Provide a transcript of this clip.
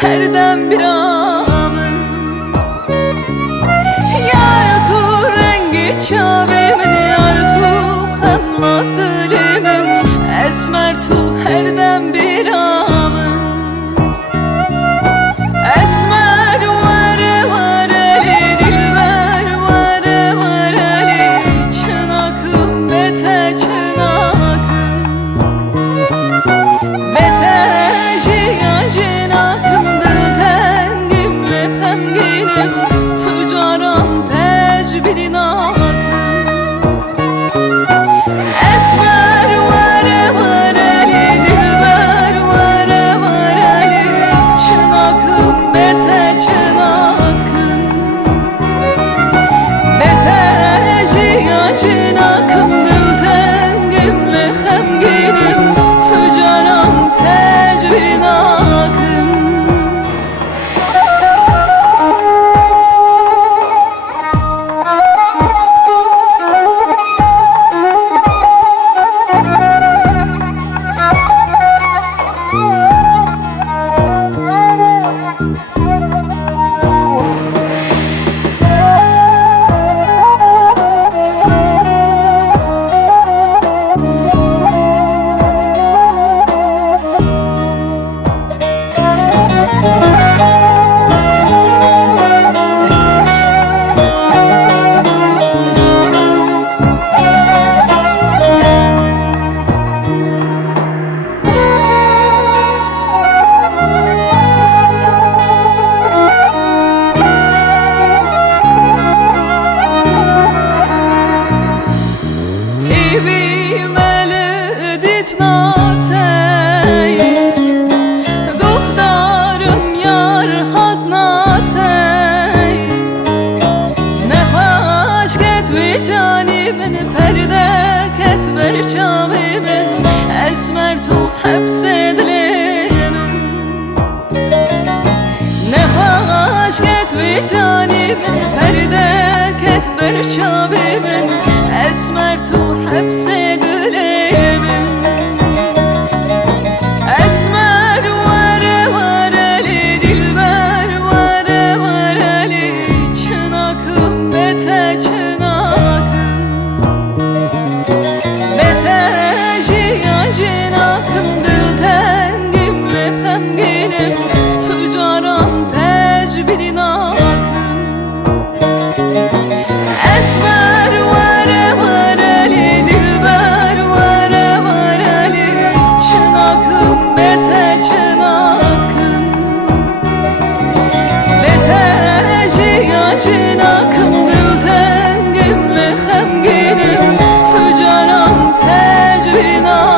Herden bir amın Yar tu rengi çavimin Yar tu hemla dilimin Esmer tu herden bir amın Esmer vare vareli dilber vare vareli Çınakım bete çınakım Bete tucaran tecbidin akım Esmer vare vareli dilber vare vareli Çınakım bete çınakım Bete ciyacınakım Dil tengimle hemginim Tucaran tecbidin akım Esmer tu hepsedilimin Ne haş ketvi canimin Perde ketber çavimin Esmer tu hepsedilimin Esmer vare vareli dilber vare vareli Çınakım bete çınakım Bete Cinakım dil tengimle hemginim Tucaran tecbidin akım Esmer vare vareli dilber vare vareli Çınakım bete çınakım Bete ciyacınakım Dil tengimle hemginim Tucaran tecbidin akım